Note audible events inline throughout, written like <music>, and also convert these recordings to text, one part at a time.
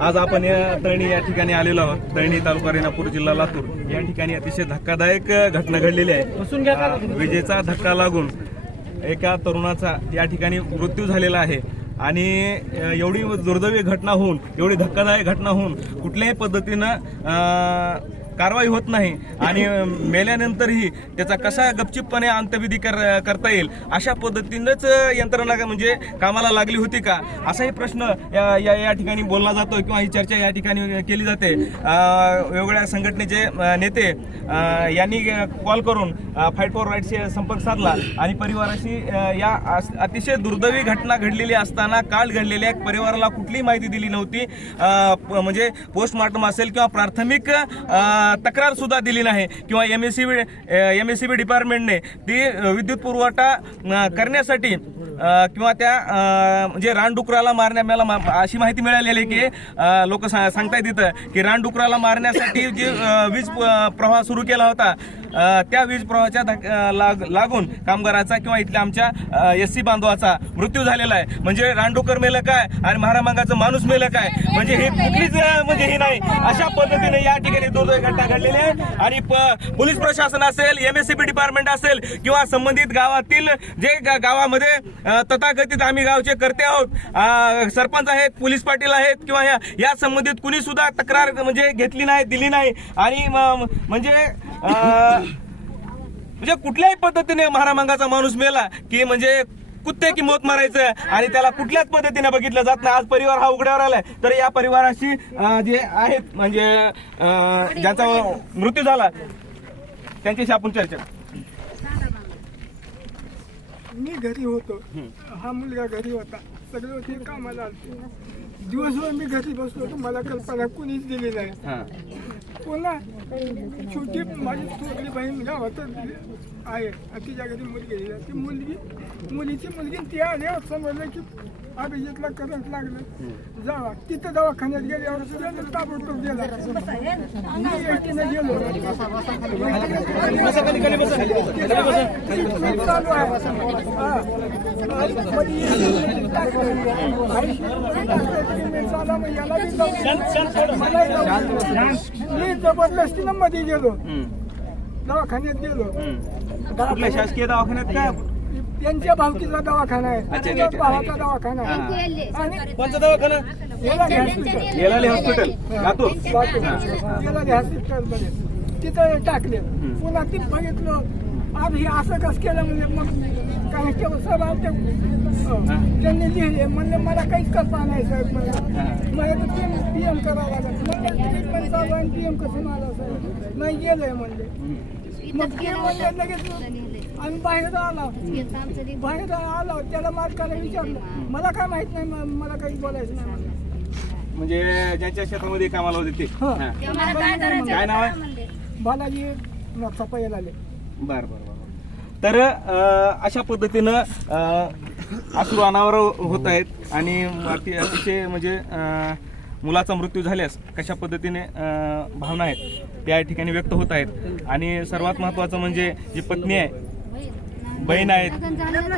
आज आपण या तळणी या ठिकाणी आलेलो आहोत. तळणी तालुका रेणापूर जिल्हा लातूर. या ठिकाणी अतिशय धक्कादायक घटना घडलेली आहे. विजेचा धक्का लागून एका तरुणाचा या ठिकाणी मृत्यू झालेला आहे. आणि एवढी दुर्दैवी घटना होऊन एवढी धक्कादायक घटना होऊन कुठल्याही पद्धतीनं कारवाई होत नाही आणि मेल्यानंतरही त्याचा कसा गपचिपपणे अंत्यविधी कर करता येईल अशा पद्धतीनंच यंत्रणा म्हणजे कामाला लागली होती का? असाही प्रश्न या या या ठिकाणी बोलला जातो किंवा ही चर्चा या ठिकाणी केली जाते. वेगवेगळ्या संघटनेचे नेते यांनी कॉल करून फाईट फॉर राईटशी संपर्क साधला आणि परिवाराशी या अस- अतिशय दुर्दैवी घटना घडलेली असताना काल घडलेल्या परिवाराला कुठलीही माहिती दिली नव्हती. प- म्हणजे पोस्टमार्टम असेल किंवा प्राथमिक तक्रार सुद्धा दिली नाही किंवा M S C B M S C B डिपार्टमेंटने ती विद्युत पुरवठा करण्यासाठी किंवा त्या म्हणजे रानडुकराला मारण्या मला मा- अशी माहिती मिळालेली आहे की लोक सांगतायत तिथं की रानडुकराला मारण्यासाठी जे वीज प्रवाह सुरू केला होता त्या वीज प्रवाहाच्या लाग- लागून कामगाराचा किंवा इथल्या आमच्या एस सी बांधवाचा मृत्यू झालेला आहे. म्हणजे रानडोकर मेलं काय आणि महारामांगाचं माणूस मेलं काय? म्हणजे हे कुठलीच म्हणजे हे नाही. अशा पद्धतीने या ठिकाणी दुर्दैवी घटना घडलेली आहे. आणि प- पोलीस प्रशासन असेल M S C B department असेल किंवा संबंधित गावातील जे गावामध्ये तथाकथित आम्ही गावचे करते आहोत सरपंच आहेत पोलीस पाटील आहेत किंवा या या संबंधित कुणी सुद्धा तक्रार म्हणजे घेतली नाही दिली नाही. आणि म्हणजे म्हणजे कुठल्याही पद्धतीने महारामांगाचा माणूस मेला की म्हणजे कुत्ते की मोत मारायचं आणि त्याला कुठल्याच पद्धतीने बघितलं जात नाही. आज परिवार हा उघड्यावर आलाय. तर या परिवाराशी जे आहेत म्हणजे ज्यांचा मृत्यू झाला त्यांच्याशी आपण चर्चा मी घरी होतो. हा मुलगा घरी होता. सगळे होते कामाला दिवसभर मी घरी बसलो होतो. मला कल्पना कुणीच दिली नाही. पुन्हा छोटी माझी छोटी बहीण गावात आहे. आणि तिच्या घरी मुलगी आहे. ती मुलगी मुलीची मुलगी ती आली समजलं की अभिजितला करंट लागलं. जावा. तिथं दवाखान्यात गेल्यावर सुद्धा ताबडतोब गेला. मी एकटीनं गेलो. ट्रीटमेंट चालू आहे. हा. मी जबरदस्तीनं मध्ये गेलो दवाखान्यात गेलो. कुठल्या शासकीय दवाखान्यात काय? त्यांच्या भावकीचा दवाखाना आहे. भावाचा दवाखाना आहे. हा. आणि कोणचा दवाखाना? Hospital Yelali hospital Latur. याला घ्या हॉस्पिटलमध्ये तिथं टाकले. पुन्हा ते बघितलं. आज हे असं कसं केलं म्हणजे मग आमच्या हो, त्यांनी लिहिले. म्हणले मला काहीच करता नाही साहेब मला. तर पीएम पीएम करावं लागेल. म्हणलं ट्रीटमेंट चालू आहे पीएम कसं मला साहेब. नाही गेलंय म्हणले. मग ते म्हणले लगेच आम्ही बाहेर आलो. बाहेर आलो. त्याला मालकाला विचारलं. मला काय माहीत नाही मला काही बोलायचं नाही. म्हणजे ज्यांच्या क्षेत्रामध्ये कामाला होते ते. काय नाव आहे? बालाजी सफाई आले बर बर बर. तर अशा पद्धतीनं अश्रू अनावर होत आहेत आणि अतिशय म्हणजे मुलाचा मृत्यू झाल्यास कशा पद्धतीने भावना आहेत त्या या ठिकाणी व्यक्त होत आहेत. आणि सर्वात महत्त्वाचं म्हणजे जी पत्नी आहे बहीण आहेत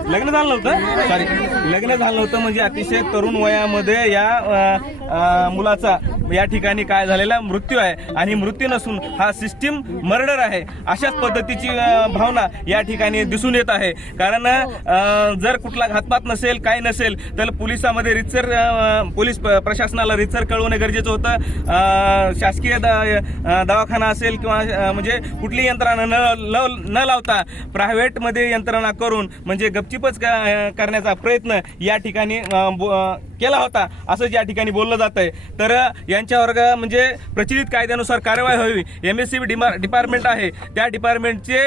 लग्न झालं होतं सॉरी लग्न झालं होतं म्हणजे अतिशय तरुण वयामध्ये या मुलाचा या ठिकाणी काय झालेला मृत्यू आहे. आणि मृत्यू नसून हा सिस्टीम मर्डर आहे. अशाच पद्धतीची भावना या ठिकाणी दिसून येत आहे. कारण जर कुठला घातपात नसेल काय नसेल तर पोलिसामध्ये रितसर पोलीस प्रशासनाला रितसर कळवणे गरजेचं होतं. शासकीय द- दवाखाना असेल किंवा म्हणजे कुठली यंत्रणा न न लावता प्रायव्हेटमध्ये यंत्रणा करून म्हणजे गपचिपच करण्याचा प्रयत्न या ठिकाणी केला होता असंच या ठिकाणी बोललं जात आहे तर यांच्यावर म्हणजे प्रचलित कायद्यानुसार कारवाई व्हावी एम एस सी डिपार्टमेंट आहे. त्या डिपार्टमेंटचे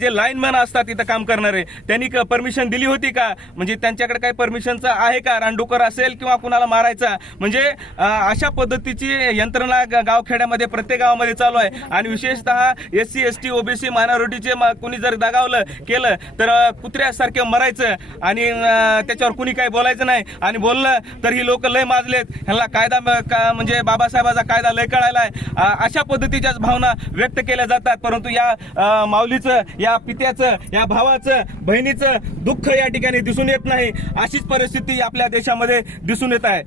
जे लाईनमॅन असतात तिथं काम करणारे त्यांनी परमिशन दिली होती का? म्हणजे त्यांच्याकडे काही परमिशनचं आहे का? रानडुकर असेल किंवा कुणाला मारायचा? म्हणजे अशा पद्धतीची यंत्रणा गावखेड्यामध्ये प्रत्येक गावामध्ये चालू आहे. आणि विशेषतः S C S T OBC मायनॉरिटीचे कोणी जर दगावलं केलं तर कुत्र्यासारखे मरायचं आणि त्याच्यावर कुणी काही बोलायचं नाही. आणि बोललं तर ही लोक लय माजलेत. ह्यांना कायदा म- का- म्हणजे बाबासाहेबाचा कायदा लय कळायला आहे अशा पद्धतीच्याच भावना व्यक्त केल्या जातात. परंतु या माऊलीचं या पित्याचं या भावाचं बहिणीचं दुःख या ठिकाणी दिसून येत नाही. अशीच परिस्थिती आपल्या देशामध्ये दिसून येत आहे.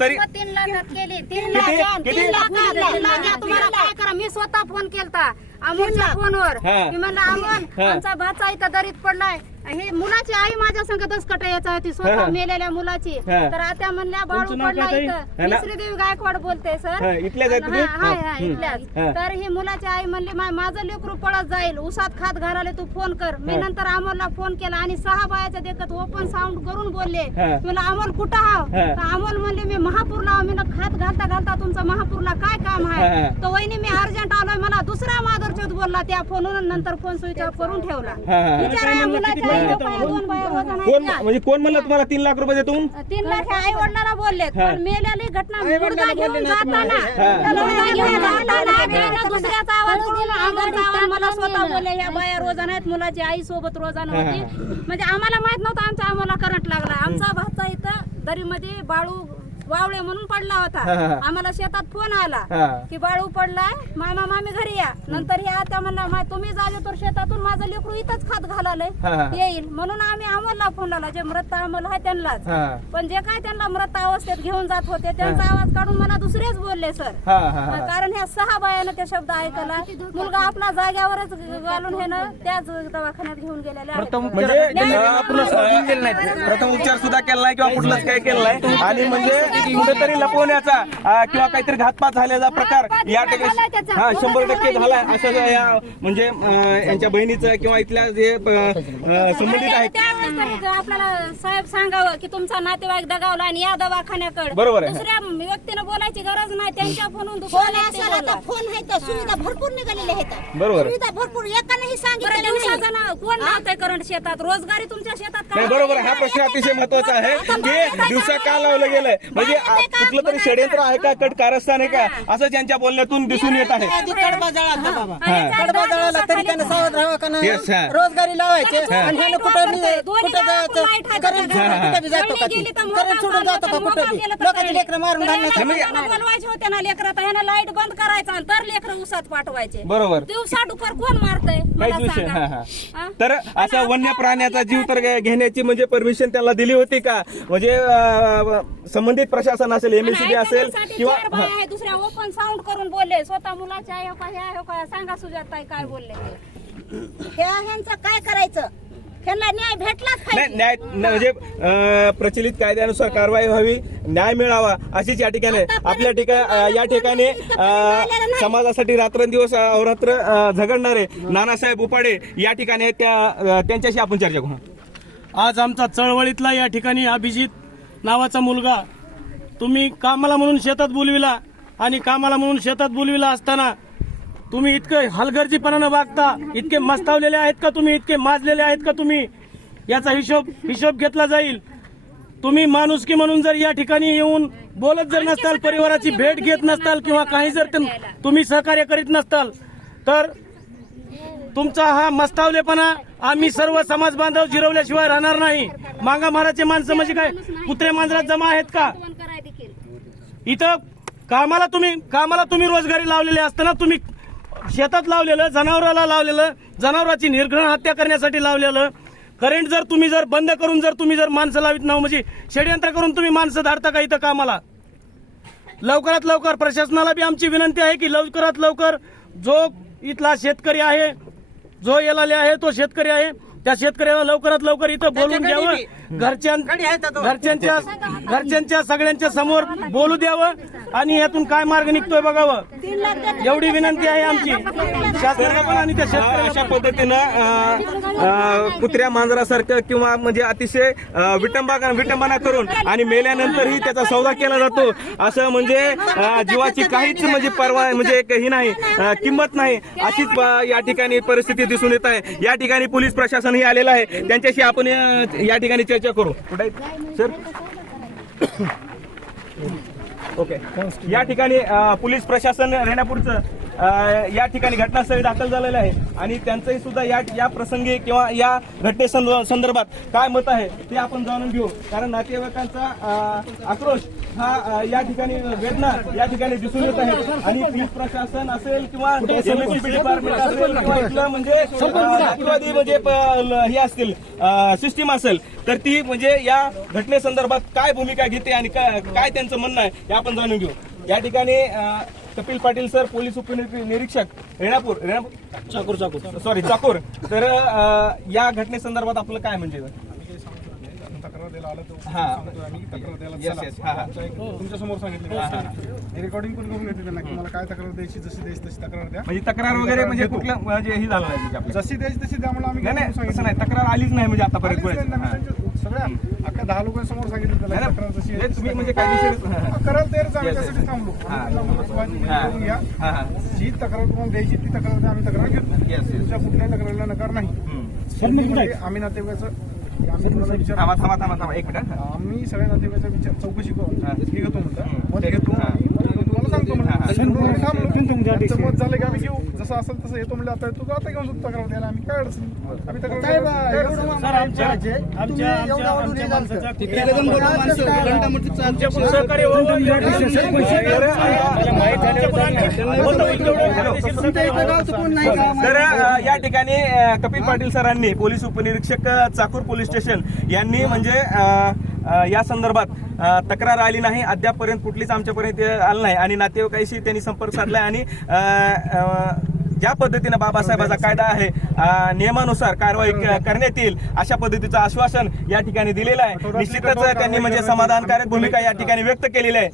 तरी तीन लाखात केली? तीन किती? लाख मी स्वतः फोन केलता. अमोलच्या फोनवर हा. मी म्हणलं अमोल हा. आमचा भाचा इथं दरीत पडलाय हे मुलाची आई माझ्या संग दसकट यायचा होती हा. स्वतः मेलेल्या मुलाची हा. तर आता म्हणल्या बाळू तुमचं नाव पडला काय ताई? इथं ना? श्रीदेवी गायकवाड बोलते सर हा, इथल्याच आहे तुम्ही? हा, हाय, हा. हाय, हम्म. इथल्याच. हा. तर ही मुलाची आई म्हणली "मा- माझं लेकरू पळत जाईल उसात खात घालाले तू फोन कर मी हा. नंतर अमोलला फोन केला आणि सहा बायाच्या देखत ओपन साऊंड करून बोलले हा. मला अमोल कुठं हाव हा. तर अमोल म्हणले मी महापूरला मी खात घालता घालता तुमचा महापूरला काय काम हा. आहे तर वहिनी मी अर्जंट आलोय मला दुसरा माधुरचोत बोलला त्या फोनवरून नंतर फोन स्विच ऑफ करून ठेवला हा, हा. या मुलाच्या कोण. म्हणजे कोण म्हणलं तुम्हाला तीन लाख रुपये देतो म्हणून? तीन लाख आई वडिलांना बोललेत हा. पण मेलेली घटना मुलगा घेऊन जाताना. त्या मुलगा घेऊन जाताना त्यानं दुसऱ्याचा आवाज करून अमोलचा आवाज मला स्वतः बोलले ह्या बाया रोजान आहेत मुलाची आई सोबत रोजान हा, होती म्हणजे आम्हाला माहीत नव्हतं आमच्या आम्हाला करंट लागला आमचा भाचा इथं दरीमध्ये बाळू वावळे म्हणून पडला होता. आम्हाला शेतात फोन आला. की बाळू पडलाय मामा मामी घरी या. नंतर हे आता म्हणला "मा- तुम्ही जाले तर शेतातून माझं लेकरू इथंच खात. घालालय. येईल. म्हणून आम्ही अमोलला फोन लावला. जे मृत अमोल आहे त्यांनाच. हा. पण जे काय त्यांना मृत अवस्थेत घेऊन जात होते त्यांचा आवाज काढून मला दुसरेच बोलले सर. कारण ह्या सहा बायानं ते शब्द ऐकला. मुलगा आपला जाग्यावरच घालून हे ना त्याच दवाखान्यात घेऊन गेलेले आहेत. म्हणजे प्रथम उपचार सुद्धा केला नाही किंवा कुठलंच काही केलं नाही. आणि म्हणजे कुठेतरी लपवण्याचा किंवा काहीतरी घातपात झाल्याचा प्रकार या ठिकाणी हा शंभर टक्के झालाय. असं या म्हणजे यांच्या बहिणीचं किंवा इथल्या जे संबंधित आहेत. आपल्याला साहेब सांगावं की तुमचा नातेवाईक दगावला आणि या दवाखान्याकडे. बरोबर आहे. दुसऱ्या व्यक्तीनं बोलायची गरज नाही त्यांच्या फोनून फोन फोन आहे तर सुविधा भरपूर निघालेल्या आहेत. बरोबर. सुविधा भरपूर. एकानेही बरं सांगितलं दिवसाचं ना? कोण लावतंय करंट शेतात? रोजगारी तुमच्या शेतात नाही बरोबर. हा प्रश्न अतिशय महत्त्वाचा आहे. की दिवसा का लावलं गेलंय? म्हणजे आ- कुठलं तरी षडयंत्र आहे का? कट कारस्थान आहे का? असं त्यांच्या बोलण्यातून दिसून येत आहे. आधी कडबा जळाला बाबा. हा. कडबा जळाला तरी त्यानं सावध राहावं का नाही? Yes, हा. रोजगारी लावायचे. आणि ह्यानं कुठं जायचं? करंट? सोडून कुठं बी जातो का? ती करंट सोडून जातो कुठं बी? लोकांची? लेकरं मारून घालण्याचं. बोलवायचे होते ना लेकरं तर ह्यानं लाइट बंद करायचा आणि तर लेकरं उसात पाठवायचे. बरोबर. दिवसा डुकर कोण मारतय? काहीच विषय हा हा. तर अशा वन्य प्राण्याचा जीव तर घे- घेण्याची म्हणजे परमिशन त्याला दिली होती का? म्हणजे अं, संबंधित प्रशासन असेल एमएससीबी असेल किंवा. दुसऱ्या ओपन साऊंड करून बोलले स्वतः मुलाच्या आहे का हे आहे का सांगा सुजाताई काय बोलले. ह्या ह्यांचं काय करायचं न्याय भेटलाच नाही पाहिजे न्याय म्हणजे प्रचलित कायद्यानुसार कारवाई व्हावी न्याय मिळावा अशीच या ठिकाणी आपल्या ठिकाणी या ठिकाणी समाजासाठी रात्रंदिवस अहोरात्र अं, झगडणारे नानासाहेब उपाडे या ठिकाणी. त्या त्यांच्याशी आपण चर्चा करू आज आमचा चळवळीतला या ठिकाणी अभिजित नावाचा मुलगा तुम्ही कामाला म्हणून शेतात बोलविला आणि कामाला म्हणून शेतात बोलविला असताना तुम्ही इतकं हलगर्जीपणानं वागता इतके मस्तावलेले आहेत का तुम्ही इतके माजलेले आहेत का तुम्ही? याचा हिशोब हिशोब घेतला जाईल. तुम्ही माणुसकी म्हणून जर या ठिकाणी येऊन बोलत जर नसताल परिवाराची भेट घेत नसताल किंवा काही जर तुम्ही सहकार्य करीत नसताल तर तुमचा हा मस्तावलेपणा आम्ही सर्व समाज बांधव जिरवल्याशिवाय राहणार नाही. मांगा माराचे माणसं म्हणजे काय? कुत्रे मांजरात जमा आहेत का? इथं कामाला तुम्ही कामाला तुम्ही रोजगारी लावलेले असताना तुम्ही शेतात लावलेलं जनावराला लावलेलं जनावराची निर्घृण हत्या करण्यासाठी लावलेलं करंट जर तुम्ही जर बंद करून जर तुम्ही जर माणसं लावित नाव म्हणजे षडयंत्र करून तुम्ही माणसं धाडता का इथं कामाला? लवकरात लवकर प्रशासनाला बी आमची विनंती आहे की लवकरात लवकर जो इथला शेतकरी आहे जो येलाले आहे तो शेतकरी आहे त्या शेतकऱ्याला लवकरात लवकर इथं बोलून द्यावं घरच्यां घरच्यांच्या घरच्यांच्या सगळ्यांच्या समोर बोलू द्यावं आणि यातून काय मार्ग निघतोय बघावं. एवढी विनंती आहे आमची. शासनाला पण आणि त्या हा, अशा पद्धतीनं कुत्र्या मांजरासारखं किंवा म्हणजे अतिशय विटंबा विटंबना करून आणि मेल्यानंतरही त्याचा सौदा केला जातो. असं म्हणजे जीवाची काहीच म्हणजे परवा म्हणजे ही नाही किंमत नाही. अशीच या ठिकाणी परिस्थिती दिसून येत आहे. या ठिकाणी पोलीस प्रशासनही आलेलं आहे. त्यांच्याशी आपण या ठिकाणी चर्चा करू. कुठे सर? <coughs> ओके. या ठिकाणी पोलीस प्रशासन रेणापूरचं या ठिकाणी घटनास्थळी दाखल झालेले आहे. आणि त्यांचंही सुद्धा या या प्रसंगी किंवा या घटने संदर्भात काय मत आहे ते आपण जाणून घेऊ. कारण नातेवाईकांचा आक्रोश हा या ठिकाणी वेदना या ठिकाणी दिसून येत आहे. आणि पोलीस प्रशासन असेल किंवा डिपार्टमेंट असेल किंवा म्हणजे नातेवादी म्हणजे हे असतील सिस्टीम असेल तर ती म्हणजे या घटनेसंदर्भात काय भूमिका घेते आणि काय त्यांचं म्हणणं आहे हे आपण जाणून घेऊ. या ठिकाणी कपिल पाटील सर पोलीस उपनिरीक्षक रेणापूर रेणापूर? चाकूर चाकूर. सॉरी चाकूर. तर अं, या घटनेसंदर्भात आपलं काय म्हणजे? तक्रार द्यायला आलं तर हा. सांगतो आम्ही की तक्रार द्यायला Yes, चला. yes. हा, हा. आमच्या एक- तुमच्यासमोर सांगितलं हे रेकॉर्डिंग पण करून घेतली त्यांना की मला काय तक्रार द्यायची जशी द्यायची तशी तक्रार द्या म्हणजे तक्रार वगैरे म्हणजे कुठलं म्हणजे हे झालं नाही म्हणजे आपलं. जशी द्यायची तशी द्या मला आम्ही नाही घेऊन नाही तसं नाही तक्रार आलीच नाही म्हणजे आतापर्यंत आलीच नाही, कोणाची. आम्ही त्यांच्या सगळ्या अख्ख्या दहा लोकांसमोर सांगितलं त्याला नाही, तक्रार जशी नाही, तशी तुम्ही म्हणजे तक्रार. कायदेशीर कराल तयारच आम्ही Yes, yes. त्यासाठी थांबलो हा. आम्ही थांबलो, सुरुवाती हा. करून घ्या हा, हा. जी तक्रार तुम्हाला द्यायची ती तक्रार आम्ही तक्रार घेतो Yes, yes. तुमच्या कुठल्याही तक्रारीला नकार नाही हम्म. म्हणजे आम्ही नातेवाईकाचं आम्ही तुम्हाला विचार थांबा थांबा थांबा थांबा एक मिनिट. आम्ही सगळ्या नातेवाईकाचा विचार चौकशी करून. हे घेतो म्हणतात. मत घेतो. आणि मग सांगतो. म्हणलं. म्हणून थांबलो. त्यांचं मत झालं की आम्ही घेऊ जसं असेल तसं येतो आता तू आता घेऊन जातो तक्रार द्यायला. आम्ही काय अडचण नाही. आम्ही तक्रार साहेब, द्यायला- काय अडचण एवढं नाही. सर आमच्या आमच्या आमच्या आमच्या माणसाचा तुमच्या पण सहकार्य व्हावं एवढं तर, मला माहीत झाल्याबद्दल त्यांना बोलतो की तेवढं कायदेशीर सहकार्य व्हावं. तर अ, या ठिकाणी अ, कपिल पाटील सरांनी पोलीस उपनिरीक्षक अ, चाकूर पोलीस स्टेशन यांनी म्हणजे अ, या संदर्भात तक्रार आली नाही अद्यापपर्यंत कुठलीच आमच्यापर्यंत आलं नाही आणि नातेवाईकाशी त्यांनी संपर्क साधलाय आणि ज्या पद्धतीने बाबासाहेबाचा कायदा आहे नियमानुसार कारवाई करण्यात येईल अशा पद्धतीचं आश्वासन या ठिकाणी दिलेलं आहे. निश्चितच त्यांनी म्हणजे समाधानकारक भूमिका या ठिकाणी व्यक्त केलेली आहे.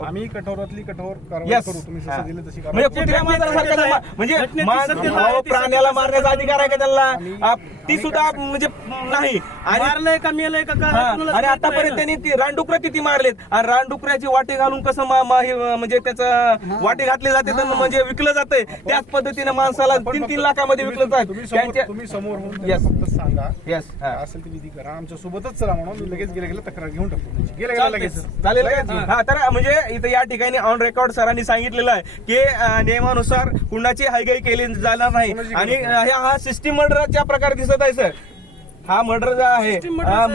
आम्ही कठोरातली कठोर कारवाई Yes. करू तुम्ही. जसं दिलं तशी म्हणजे मा- म्हणजे घटनेची मान- सत्यता अहो, आहे, ती प्राण्याला मारण्याचा अधिकार आहे का त्यांना? ती सुद्धा म्हणजे नाही. आणि मारलंय का मेलंय का काय हा, कुणालाच आणि माहीत आतापर्यंत नाही त्यांनी ती रानडुकरं किती मारलेत? आणि रानडुकऱ्याची वाटे घालून कसं मा- मा- हे, म्हणजे त्याचं वाटे घातले जाते तर म्हणजे विकलं जाते त्याच पद्धतीने माणसाला तीन तीन लाखामध्ये विकलं तुम्ही जात समोर त्यांच्या तुम्ही समोर होऊन Yes. त्यांना फक्त सांगा. हा. असेल ती विधी करा. आमच्या सोबतच चला म्हणून मी लगेच गेल्या गेल्या तक्रार घेऊन टाकतो. गेल्या गेल्या लगेच. चालेल का? हा तर म्हणजे इथं या ठिकाणी ऑन रेकॉर्ड सरांनी सांगितलेलं आहे की अं, नियमानुसार कुणाची हायगाई केली जाणार नाही. आणि अं, ह्या- हा सिस्टीम मर्डरच्या प्रकार दिसत आहे सर. हा मर्डर आहे.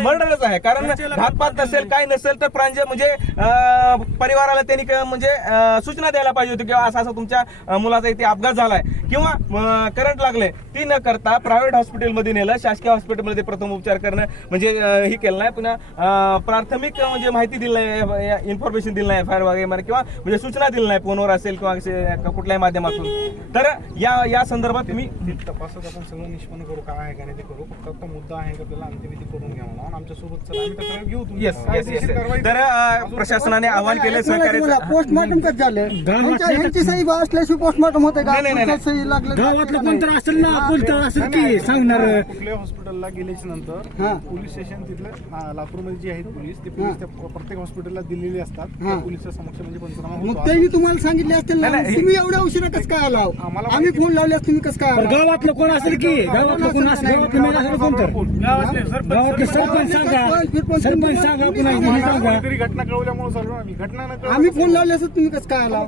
मर्डरच आहे. कारण घातपात नसेल काय नसेल तर प्रांज म्हणजे परिवाराला त्यांनी म्हणजे सूचना द्यायला पाहिजे होती किंवा असा असा तुमच्या मुलाचा इथे अपघात झालाय. किंवा करंट लागले ती न करता प्रायव्हेट हॉस्पिटलमध्ये नेलं. शासकीय हॉस्पिटलमध्ये प्रथम उपचार करणं म्हणजे हे केलं नाही. पुन्हा प्राथमिक म्हणजे माहिती दिली नाही इन्फॉर्मेशन दिली नाही एफ आय आर वगैरे किंवा म्हणजे सूचना दिली नाही फोनवर असेल किंवा कुठल्याही माध्यमातून. तर या या संदर्भात तुम्ही तपासात आपण सगळं निष्पन्न करू काय आहे का नाही ते करू. फक्त मुद्दा आहे का आपल्याला अंत्यविधी करून घ्या म्हणून आमच्यासोबत चला आम्ही तक्रार घेऊ तुमची. येस येस कायदेशीर येस कारवाई तर अं, प्रशासनाने आवाहन केलं सहकार्य पोस्टमॉर्टम कसं झालं यांच्या- यांची सही असल्याशिवाय पोस्टमॉर्टम होते का? नाही, नाही, नाही. तुमच्या सही लागलं गावातलं कोणतरी असेल ना बोलतं असेल की सांगणार. कुठल्या हॉस्पिटलला गेल्याच्यानंतर हा. पोलीस स्टेशन तिथलं लातूरमध्ये जे आहेत पोलीस ते पोलीस त्या प्रत्येक हॉस्पिटलला दिलेले असतात. त्या पोलीसच्या समक्ष म्हणजे पंचनामा मग होतो त्यांनी तुम्हाला सांगितले असतील ना? नाही, नाही. तुम्ही एवढ्या उशिरा कसं काय आला? आम्हाला आम्ही फोन लावले असते तुम्ही कसं काय आला? गावातलं कोण असेल की गावातलं कोण असेल? गावातलं मेल असेल? गावातले सरपंच सांगा. सरपंच सांगा पुन्हा हे सांगा. घटना कळवल्यामुळे आम्ही. घटना न आम्ही फोन लावले असत तुम्ही कसं काय आला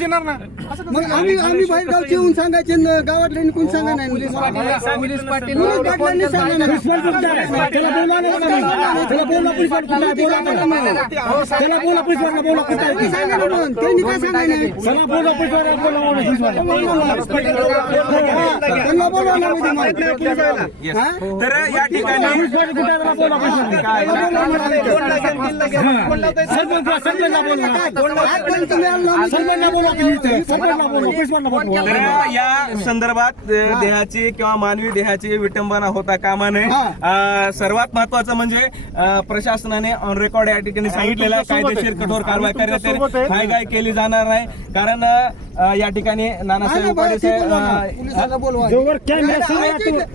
येणार ना. असं कसं मग आम्ही आम्ही बाहेर गावचे येऊन सांगायचे न गावातल्या कोणी सांगा नाही? पोलीस पाटलांनी सांगा. नाही पोलीस पाटील कुठं आहे? त्याला बोलवा ना तुम्ही. त्याला बोलवा पोलीस पाटील. कुठं आहे? बोलवा त्याला. त्याला बोला पोलीस पाटला. बोला कुठं आहे ते. सांगा ना मग त्यांनी काय सांगाय नाही पोलीस. त्यांना बोलवा ना मध्ये. तर या ठिकाणी आहे? संदर्भात देहाची किंवा मानवी देहाची विटंबना होता कामा नये. सर्वात महत्वाचं म्हणजे प्रशासनाने ऑन रेकॉर्ड या ठिकाणी सांगितलेलं आहे कायदेशीर कठोर कारवाई करण्यात येईल. काय काय केली जाणार नाही. कारण या ठिकाणी नानासाहेब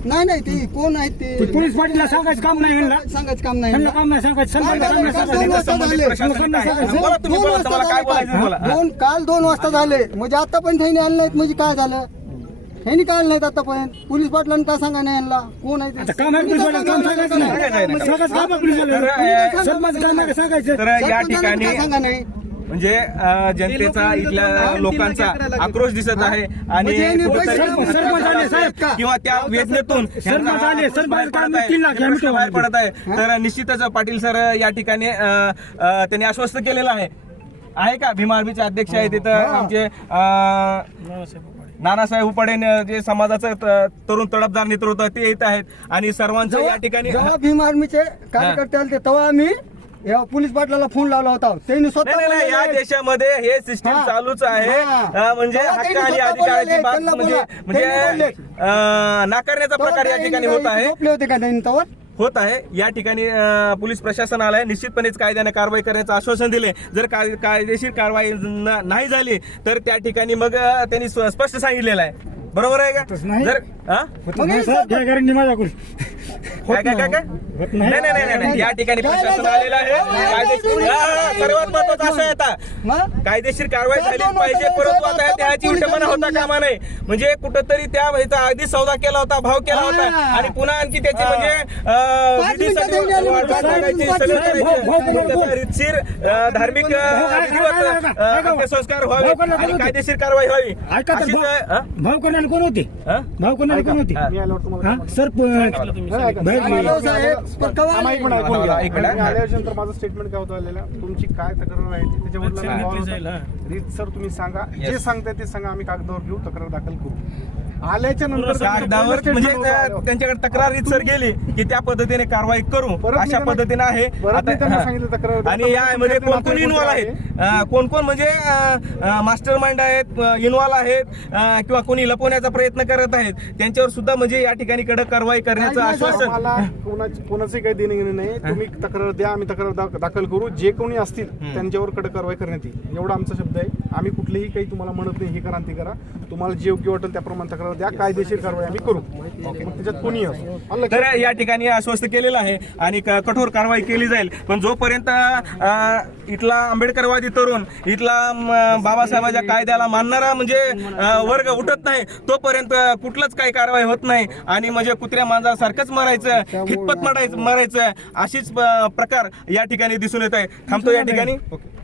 नाही, नाही, ते कोण आहेत ते. ते? पोलीस पाटीलला सांगायचं काम नाही ह्यांना सांगायचं काम नाही काम नाही सांगायचं सरपंचाला काल दोन वाजता सांगायचं झाले. प्रशासन काय? सांगायचं. बोला तुम्ही दोन बोला वाजता तुम्हाला काय झाले बोलायचं ते बोला काल. दोन काल दोन वाजता झाले म्हणजे आता पण त्यांनी आले नाहीत म्हणजे काय झालं ह्यांनी काय नाहीत आतापर्यंत पोलीस पाटलांनी काय सांगा नाही यांना कोण आहे ते? आता काम आहे पोलीस पाटलाचं काम सांगायचं नाही नाही, नाही, नाही. सांगायचं काम आहे. सरपंच नाही सांगायचं तर या सरपंचाला ठिकाणी काय सांगा नाही म्हणजे जनतेचा इथल्या लोकांचा आक्रोश दिसत आहे आणि म्हणजे साहेब. किंवा त्या वेदनेतून बाहेर पडत आहे, हे आम्ही बाहेर पडत आहे. तर निश्चितच पाटील सर या ठिकाणी त्यांनी आश्वस्त केलेलं आहे. आहे का? भीमा आर्मीचे अध्यक्ष आहे तिथं आमचे अं, नानासाहेब उपाडे जे समाजाचं तरुण तडफदार नेतृत्व ते येत आहेत. आणि सर्वांचं या ठिकाणी भीम आर्मीचे कार्यकर्ते आले तेव्हा आम्ही या पोलीस पाटलाला फोन लावला होता त्यांनी नाही स्वतः नाही, नाही या. देशामध्ये हे सिस्टीम हा. चालूच आहे हा. अं, म्हणजे तेव्हा हक्क त्यांनी आणि स्वतः अधिकाराची बोललेले, बात त्यांना म्हणजे बोला. म्हणजे त्यांनी बोलले. अं, नाकारण्याचा तेव्हा प्रकार या त्यांनी ठिकाणी होत आहे झोपले होते का त्यांनी तेव्हा होत आहे या ठिकाणी अं, पोलीस प्रशासन आलंय निश्चितपणेच कायद्याने कारवाई करण्याचं आश्वासन दिले जर काय- कायदेशीर कारवाई न- नाही झाली तर त्या ठिकाणी मग अं, त्यांनी स्व- स्पष्ट सांगितलेलं आहे बरोबर आहे का जर हा? काय काय काय काय? नाही. नाही नाही नाही या ठिकाणी प्रशासन आलेलं आहे. कायदेशीर हा, सर्वात महत्वाचं असं आहे आता. मग? कायदेशीर कारवाई झालीच पाहिजे परंतु आता त्याची उलटपणा होता कामा नाही म्हणजे कुठंतरी त्या ह्याचा आधी सौदा केला होता भाव केला होता. आणि पुन्हा आणखी त्याची म्हणजे अं, पाच विधीसाठी मिनिटं त्यांनी वाट पाच बघायची, मिनिटं सगळं पाच करायचं. भाऊ, भाऊ, भाऊ, भाऊ. रीतशीर अं, धार्मिक अं, विधिवत, अं, अंत्यसंस्कार व्हावे. आणि कायदेशीर कारवाई व्हावी. ऐका तर, अशीच, भाऊ. अं? भाव कोणाला कोण होते? भाव कोणाला कोण होते? हा. आल्यावर आल्यानंतर माझं स्टेटमेंट काय होतं आलेलं? तुमची काय तक्रार आहे? ती त्याच्यावर. रीत सर तुम्ही सांगा. जे. सांगताय ते सांगा. आम्ही कागदावर घेऊ तक्रार दाखल करू. आल्याच्यानंतर कागदावर म्हणजे त्या- त्यांच्याकडे तक्रार सर गेली की त्या पद्धतीने कारवाई करू. अशा पद्धतीने आहे. आणि यामध्ये कोण कोण इन्व्हॉल्व आहेत? कोण कोण म्हणजे मास्टर माइंड आहेत इन्व्हॉल्व आहेत किंवा कोणी लपवण्याचा प्रयत्न करत आहेत त्यांच्यावर सुद्धा म्हणजे या ठिकाणी कडक कारवाई करण्याचं आश्वासन. कोणाची काही देणे घेणे नाही. तुम्ही तक्रार द्या आम्ही तक्रार दाखल करू. जे कोणी असतील त्यांच्यावर कडक कारवाई करण्यात येईल. एवढा आमचा शब्द आहे. आम्ही कुठलेही काही तुम्हाला म्हणत नाही हे करा ते करा. तुम्हाला जे योग्य वाटेल त्याप्रमाणे तक्रार द्या कायदेशीर कारवाई आम्ही करू. मग त्याच्यात कोणी असो. तर या ठिकाणी आश्वस्त केलेलं आहे आणि क- कठोर कारवाई केली जाईल. पण जोपर्यंत अं, इथला आंबेडकरवादी तरुण इथला म, बाबासाहेबाच्या कायद्याला मानणारा म्हणजे अं, वर्ग उठत नाही तोपर्यंत कुठलंच काही कारवाई होत नाही. आणि म्हणजे कुत्र्या मांजरासारखंच मरायचं हितपत मरायचं मरायचं अशीच अं, प्रकार या ठिकाणी दिसून येत आहे. थांबतो या ठिकाणी. ओके.